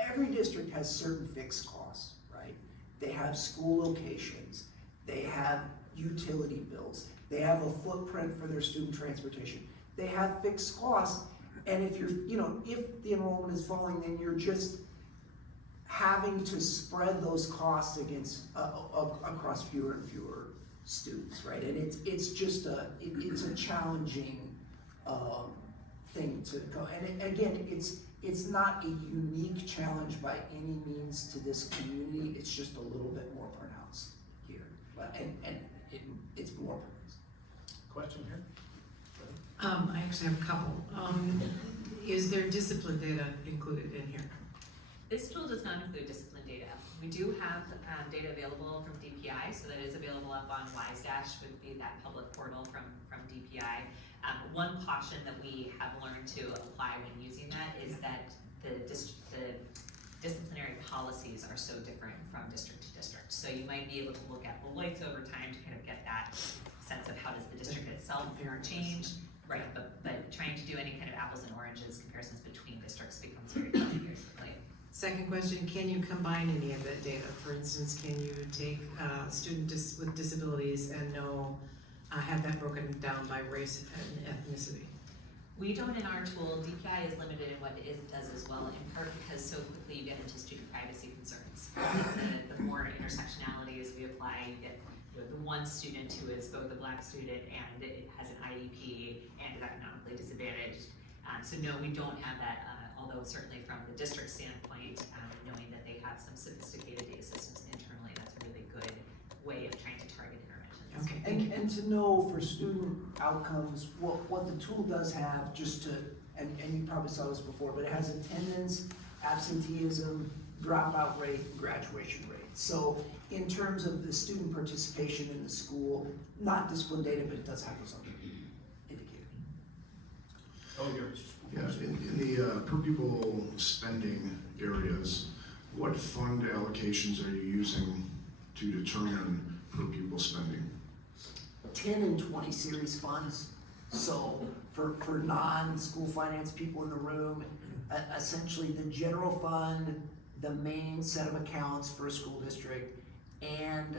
every district has certain fixed costs, right? They have school locations, they have utility bills, they have a footprint for their student transportation. They have fixed costs, and if if the enrollment is falling, then you're just having to spread those costs against across fewer and fewer students, right? And it's just it's a challenging thing to go. And again, it's not a unique challenge by any means to this community. It's just a little bit more pronounced here, and it's more pronounced. Question here. I actually have a couple. Is there discipline data included in here? This tool does not include discipline data. We do have data available from DPI, so that is available up on WiseDash, would be that public portal from DPI. One caution that we have learned to apply when using that is that the disciplinary policies are so different from district to district. So you might be able to look at Beloit's over time to kind of get that sense of how does the district itself change. Right, but trying to do any kind of apples and oranges comparisons between districts becomes very difficult very quickly. Second question, can you combine any of that data? For instance, can you take students with disabilities and have that broken down by race and ethnicity? We don't in our tool. DPI is limited in what it does as well, in part because so quickly you get into student privacy concerns. The more intersectionalities we apply, you get the one student who is both a Black student and it has an IEP and is economically disadvantaged. So no, we don't have that, although certainly from the district standpoint, knowing that they have some sophisticated data systems internally, that's a really good way of trying to target interventions. Okay. And to know for student outcomes, what the tool does have, just to, and you probably saw this before, but it has attendance, absenteeism, dropout rate, and graduation rate. So in terms of the student participation in the school, not discipline data, but it does have those other indicators. Oh, yours. Yeah, in the per pupil spending areas, what fund allocations are you using to determine per pupil spending? 10 and 20 series funds. So for non-school finance people in the room, essentially the general fund, the main set of accounts for a school district, and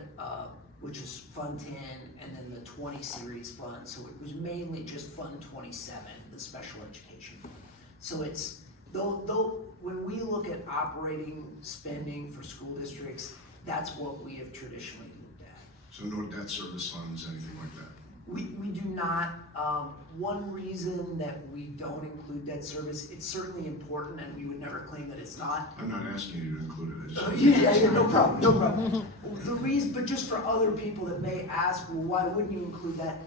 which is Fund 10, and then the 20 series fund. So it was mainly just Fund 27, the special education fund. So it's, though when we look at operating spending for school districts, that's what we have traditionally looked at. So no debt service funds, anything like that? We do not. One reason that we don't include debt service, it's certainly important and we would never claim that it's not. I'm not asking you to include it, I just. Yeah, no problem, no problem. The reason, but just for other people that may ask, well, why wouldn't you include that?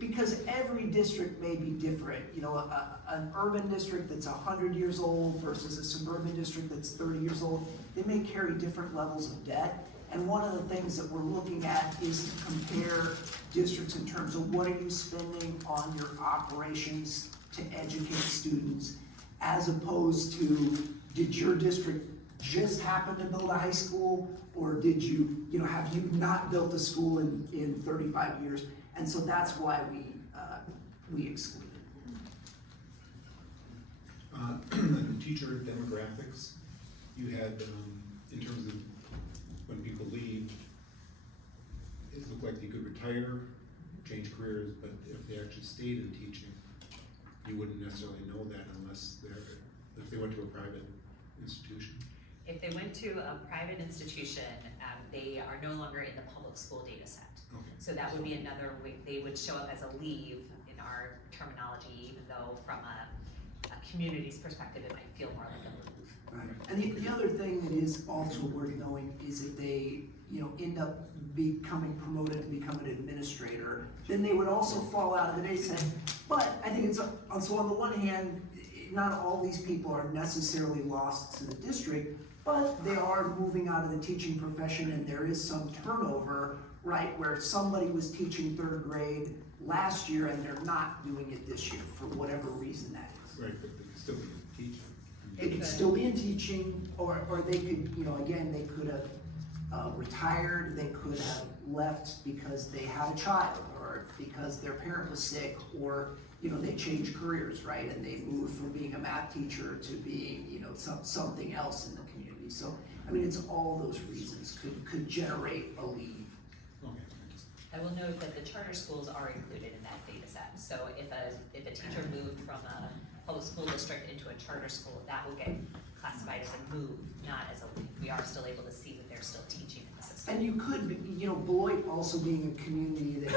Because every district may be different. You know, an urban district that's 100 years old versus a suburban district that's 30 years old, they may carry different levels of debt. And one of the things that we're looking at is to compare districts in terms of what are you spending on your operations to educate students, as opposed to, did your district just happen to build a high school, or did you have you not built a school in 35 years? And so that's why we exclude it. Teacher demographics, you had, in terms of when people leave, it looked like they could retire, change careers, but if they actually stayed in teaching, you wouldn't necessarily know that unless if they went to a private institution. If they went to a private institution, they are no longer in the public school data set. Okay. So that would be another way, they would show up as a leave in our terminology, even though from a community's perspective, it might feel more like a move. Right. And the other thing that is also worth knowing is if they, end up becoming promoted to become an administrator, then they would also fall out of the data set. But I think it's, so on the one hand, not all these people are necessarily lost to the district, but they are moving out of the teaching profession and there is some turnover, right, where somebody was teaching 3rd grade last year and they're not doing it this year for whatever reason that is. Right, but they could still be teaching. They could still be in teaching, or they could, again, they could have retired, they could have left because they had a child, or because their parent was sick, or, they changed careers, right? And they moved from being a math teacher to being, something else in the community. So, I mean, it's all those reasons could generate a leave. Okay. I will note that the charter schools are included in that data set. So if a teacher moved from a public school district into a charter school, that will get classified as a move, not as a leave. We are still able to see that they're still teaching in the system. And you could, Beloit also being a community that,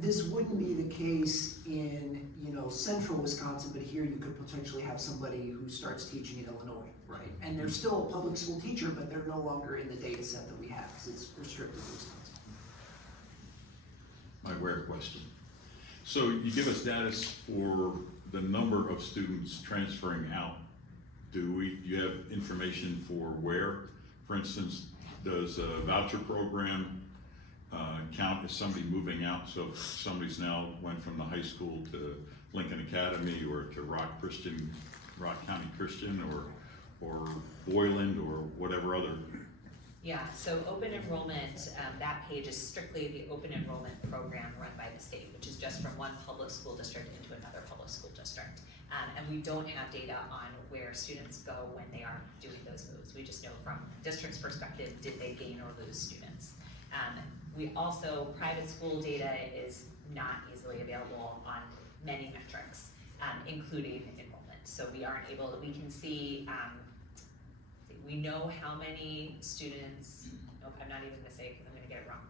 this wouldn't be the case in, central Wisconsin, but here you could potentially have somebody who starts teaching in Illinois, right? And they're still a public school teacher, but they're no longer in the data set that we have because it's restricted to Wisconsin. My rare question. So you give us status for the number of of students transferring out, do you have information for where? For instance, does a voucher program count as somebody moving out? So if somebody's now went from the high school to Lincoln Academy or to Rock County Christian or Boyland or whatever other. Yeah, so open enrollment, that page is strictly the open enrollment program run by the state, which is just from one public school district into another public school district. And we don't have data on where students go when they are doing those moves. We just know from district's perspective, did they gain or lose students? We also, private school data is not easily available on many metrics, including enrollment. So we aren't able to, we can see, we know how many students, nope, I'm not even gonna say because I'm gonna get it wrong.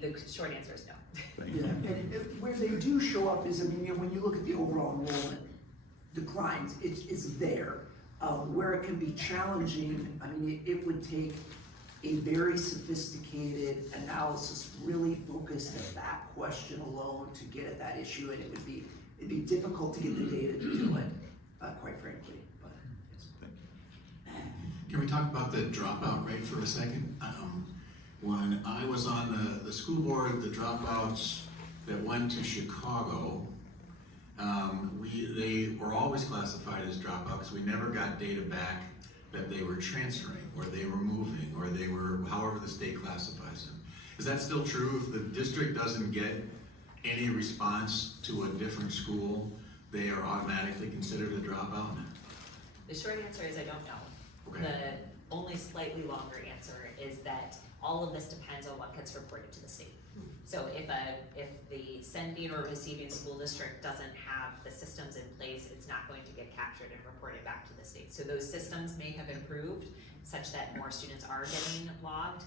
The short answer is no. Thank Yeah, you. and where they do show up is, I mean, you know, when you look at the overall enrollment declines, it's there. Where it can be challenging, I mean, it would take a very sophisticated analysis, really focused at that question alone to get at that issue, and it'd be difficult to get the data to do it, quite frankly, but. Can we talk about the dropout rate for a second? When I was on the school board, the dropouts that went to Chicago, they were always classified as dropouts. We never got data back that they were transferring, or they were moving, or they were, however the state classifies them. Is that still true? If the district doesn't get any response to a different school, they are automatically considered a dropout? The short answer is I don't know. Okay. The only slightly longer answer is that all of this depends on what gets reported to the state. So if the sending or receiving school district doesn't have the systems in place, it's not going to get captured and reported back to the state. So those systems may have improved such that more students are getting logged,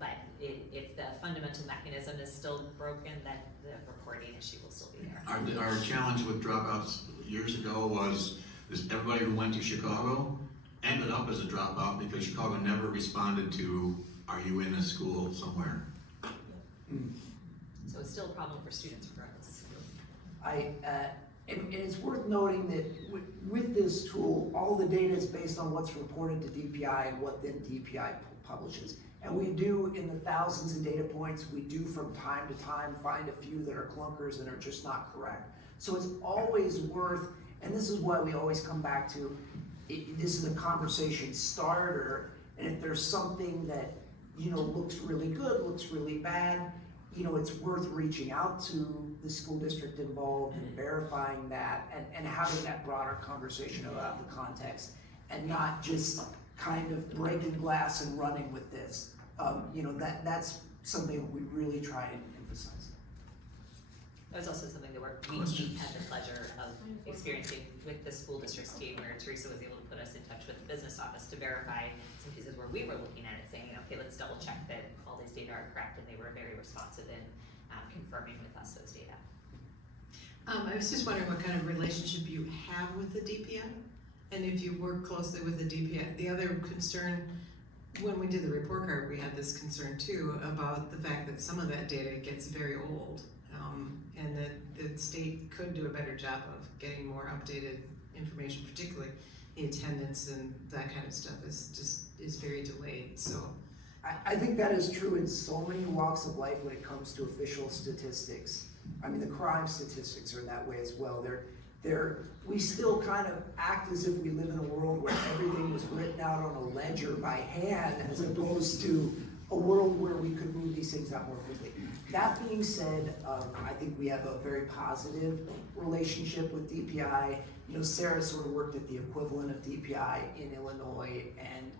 but if the fundamental mechanism is still broken, then the reporting issue will still be there. Our challenge with dropouts years ago was everybody who went to Chicago ended up as a dropout because Chicago never responded to, are you in a school somewhere? So it's still a problem for students regardless. And it's worth noting that with this tool, all the data is based on what's reported to DPI and what then DPI publishes. And we do, in the thousands of data points, we do from time to time find a few that are clunkers and are just not correct. So it's always worth, and this is why we always come back to, this is a conversation starter, and if there's something that, you know, looks really good, looks really bad, you know, it's worth reaching out to the school district involved and verifying that and having that broader conversation about the context and not just kind of breaking glass and running with this. You know, that's something that we really try and emphasize. That was also something that we had the pleasure of experiencing with the school district's team, where Teresa was able to put us in touch with the business office to verify some pieces where we were looking at it, saying, okay, let's double check that all these data are correct, and they were very responsive in confirming with us those data. I was just wondering what kind of relationship you have with the DPI, and if you work closely with the DPI. The other concern, when we did the report card, we had this concern too about the fact that some of that data gets very old, and that the state could do a better job of getting more updated information, particularly the attendance and that kind of stuff is very delayed, so. I think that is true in so many walks of life when it comes to official statistics. I mean, the crime statistics are that way as well. We still kind of act as if we live in a world where everything was written out on a ledger by hand, as opposed to a world where we could move these things out more quickly. That being said, I think we have a very positive relationship with DPI. You know, Sara sort of worked at the equivalent of DPI in Illinois, and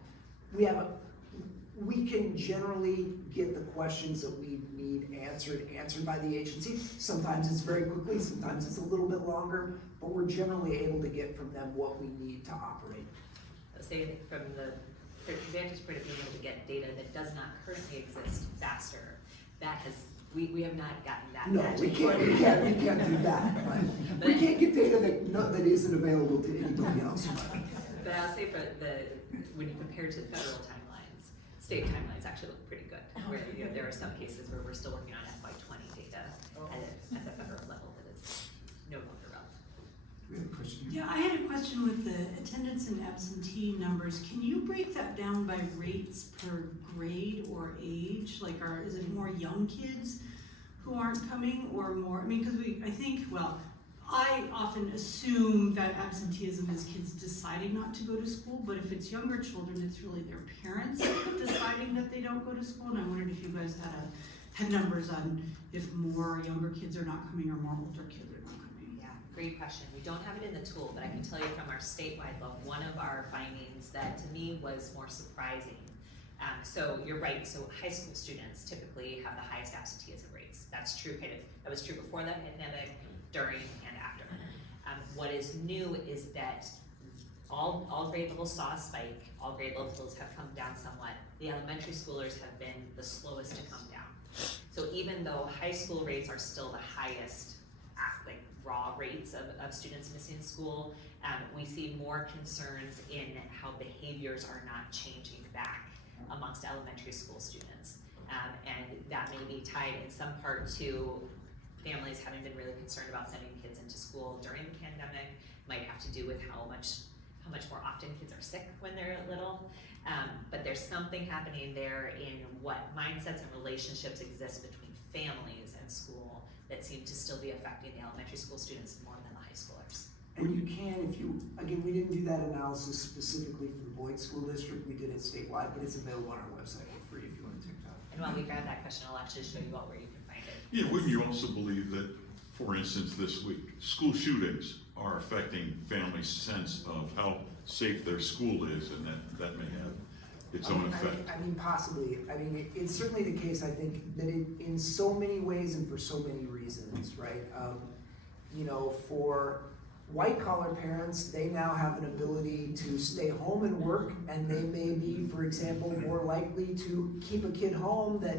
we can generally get the questions that we need answered by the agency. Sometimes it's very quickly, sometimes it's a little bit longer, but we're generally able to get from them what we need to operate. I would say from the vantage point of being able to get data that does not currently exist faster, that has, we have not gotten that. No, we can't do that. But we can't get data that isn't available to anybody else. But I'll say when you compare to federal timelines, state timelines actually look pretty good. Where there are some cases where we're still working on FY20 data at the federal level that is no longer relevant. We have a question. Yeah, I had a question with the attendance and absentee numbers. Can you break that down by rates per grade or age? Like, is it more young kids who aren't coming or more? I mean, because I often assume that absenteeism is kids deciding not to go to school, but if it's younger children, it's really their parents deciding that they don't go to school. And I wondered if you guys had numbers on if more younger kids are not coming or more older kids are not coming. Yeah, great question. We don't have it in the tool, but I can tell you from our statewide look, one of our findings that to me was more surprising. So you're right, so high school students typically have the highest absenteeism rates. That's true, that was true before the pandemic, during, and after. What is new is that all grade levels saw a spike, all grade levels have come down somewhat. The elementary schoolers have been the slowest to come down. So even though high school rates are still the highest, like raw rates of students missing school, we see more concerns in how behaviors are not changing back amongst elementary school students. And that may be tied in some part to families having been really concerned about sending kids into school during the pandemic, might have to do with how much more often kids are sick when they're little. But there's something happening there in what mindsets and relationships exist between families and school that seem to still be affecting the elementary school students more than the high schoolers. And you can, again, we didn't do that analysis specifically for the Beloit School District, we did it statewide, but it's available on our website for free if you want to take that. And while we grab that question, I'll actually show you all where you can find it. Yeah, wouldn't you also believe that, for instance, this week, school shootings are affecting families' sense of how safe their school is, and that may have its own effect? I mean, possibly. I mean, it's certainly the case, I think, that in so many ways and for so many reasons, right? For white-collar parents, they now have an ability to stay home and work, and they may be, for example, more likely to keep a kid home that,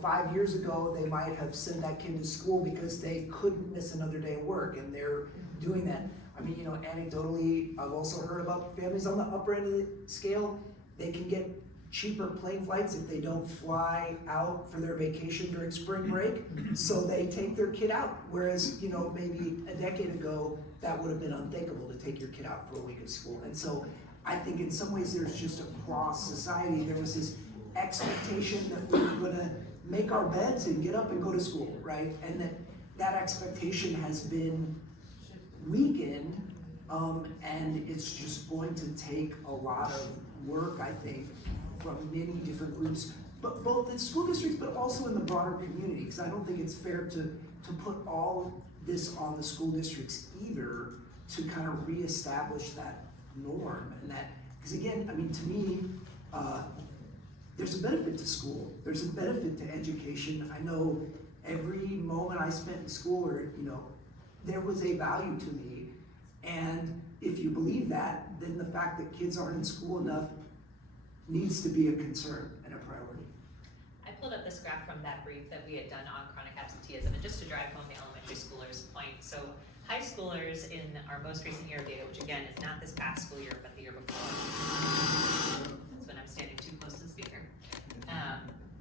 5 years ago, they might have sent that kid to school because they couldn't miss another day of work, and they're doing that. I mean, anecdotally, I've also heard about families on the upper end of the scale. They can get cheaper plane flights if they don't fly out for their vacation during spring break, so they take their kid out. Whereas, maybe a decade ago, that would have been unthinkable to take your kid out for a week of school. And so I think in some ways there's just across society, there was this expectation that we were gonna make our beds and get up and go to school, right? And that expectation has been weakened, and it's just going to take a lot of work, I think, from many different groups, but both in school districts, but also in the broader community, because I don't think it's fair to put all this on the school districts either, to kind of reestablish that norm. And that, because again, I mean, to me, there's a benefit to school, there's a benefit to education. I know every moment I spent in school, there was a value to me. And if you believe that, then the fact that kids aren't in school enough needs to be a concern and a priority. I pulled up this graph from that brief that we had done on chronic absenteeism, and just to drive home the elementary schoolers' point. So high schoolers in our most recent year of data, which again is not this past school year, but the year before, that's when I'm standing too close to the speaker,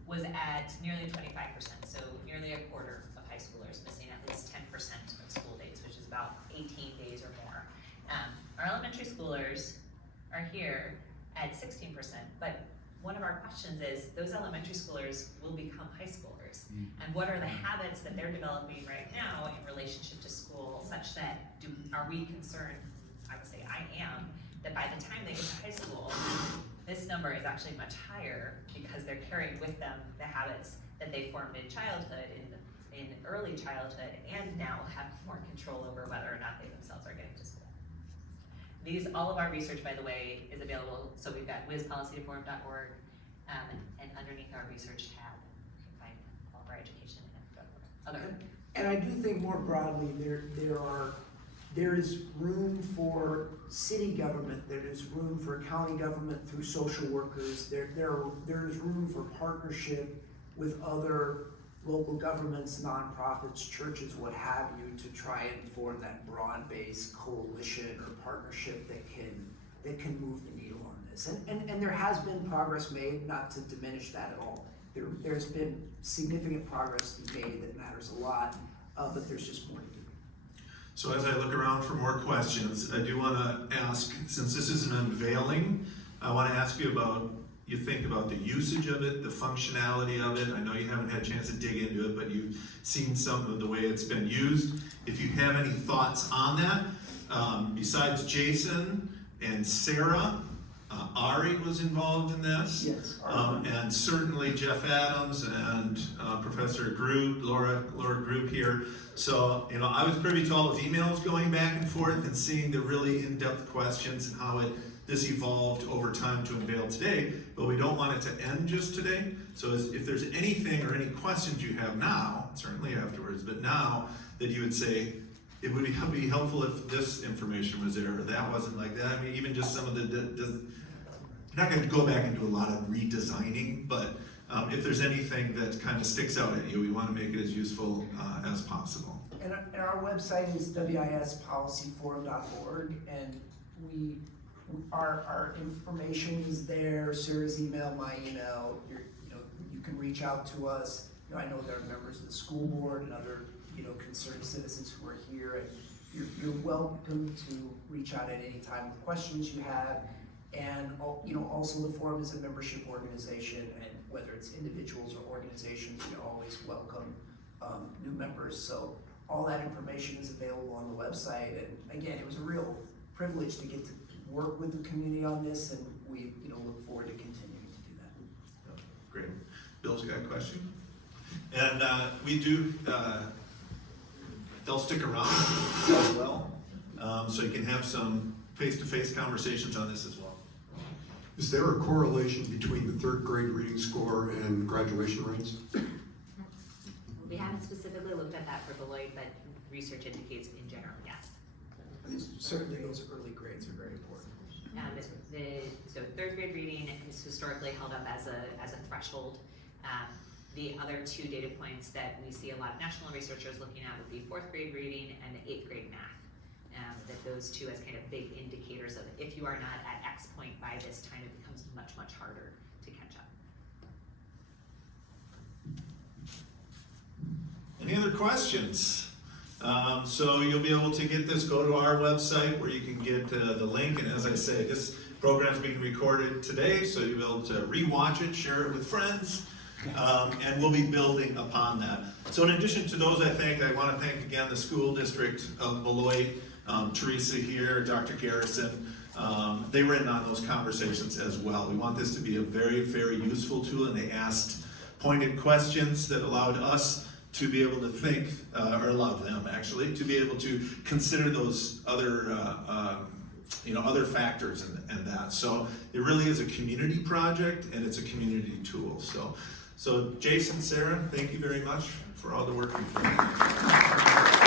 was at nearly 25%. So nearly a quarter of high schoolers missing at least 10% of school days, which is about 18 days or more. Our elementary schoolers are here at 16%, but one of our questions is, those elementary schoolers will become high schoolers. And what are the habits that they're developing right now in relationship to school, such that, are we concerned, I would say I am, that by the time they get to high school, this number is actually much higher because they're carrying with them the habits that they formed in childhood, in early childhood, and now have more control over whether or not they themselves are getting to school. All of our research, by the way, is available. So we've got wizpolicyinformed.org, and underneath our research tab, you can find all of our education and And I do think more broadly, there is room for city government, there is room for county government through social workers, there is room for partnership with other local governments, nonprofits, churches, what have you, to try and form that broad-based coalition or partnership that can move the needle on this. And there has been progress made, not to diminish that at all. There's been significant progress made that matters a lot, but there's just more to do. So as I look around for more questions, I do want to ask, since this is an unveiling, I want to ask you about, you think about the usage of it, the functionality of it. I know you haven't had a chance to dig into it, but you've seen some of the way it's been used. If you have any thoughts on that, besides Jason and Sara, Ari was involved in this. Yes. And certainly Jeff Adams and Professor Group, Laura Group here. So, you know, I was privy to all those emails going back and forth and seeing the really in-depth questions and how this evolved over time to unveil today, but we don't want it to end just today. So if there's anything or any questions you have now, certainly afterwards, but now that you would say, it would be helpful if this information was there or that wasn't like that. I mean, even just some of I'm not going to go back and do a lot of redesigning, but if there's anything that kind of sticks out at you, we want to make it as useful as possible. And our website is wispolicyforum.org, and our information is there. Sara's email, my email. You can reach out to us. You know, I know there are members of the school board and other concerned citizens who are here, and you're welcome to reach out at any time with questions you have. And also the forum is a membership organization, and whether it's individuals or organizations, we always welcome new members. So all that information is available on the website. And again, it was a real privilege to get to work with the community on this, and we look forward to continuing to do that. Great. Bill's got a question? And we do, they'll stick around as well, so you can have some face-to-face conversations on this as well. Is there a correlation between the third grade reading score and graduation rates? We haven't specifically looked at that for Beloit, but research indicates in general, yes. Certainly those early grades are very important. So third grade reading is historically held up as a threshold. The other two data points that we see a lot of national researchers looking at would be fourth grade reading and 8th grade math. That those two as kind of big indicators of if you are not at X point by this time, it becomes much, much harder to catch up. Any other questions? So you'll be able to get this, go to our website where you can get the link, and as I say, this program is being recorded today, so you'll be able to re-watch it, share it with friends, and we'll be building upon that. So in addition to those, I want to thank again the School District of Beloit, Teresa here, Dr. Garrison. They were in on those conversations as well. We want this to be a very, very useful tool, and they asked pointed questions that allowed us to be able to think, or allowed them actually, to be able to consider those other other factors and that. So it really is a community project, and it's a community tool. So Jason, Sara, thank you very much for all the work you've done.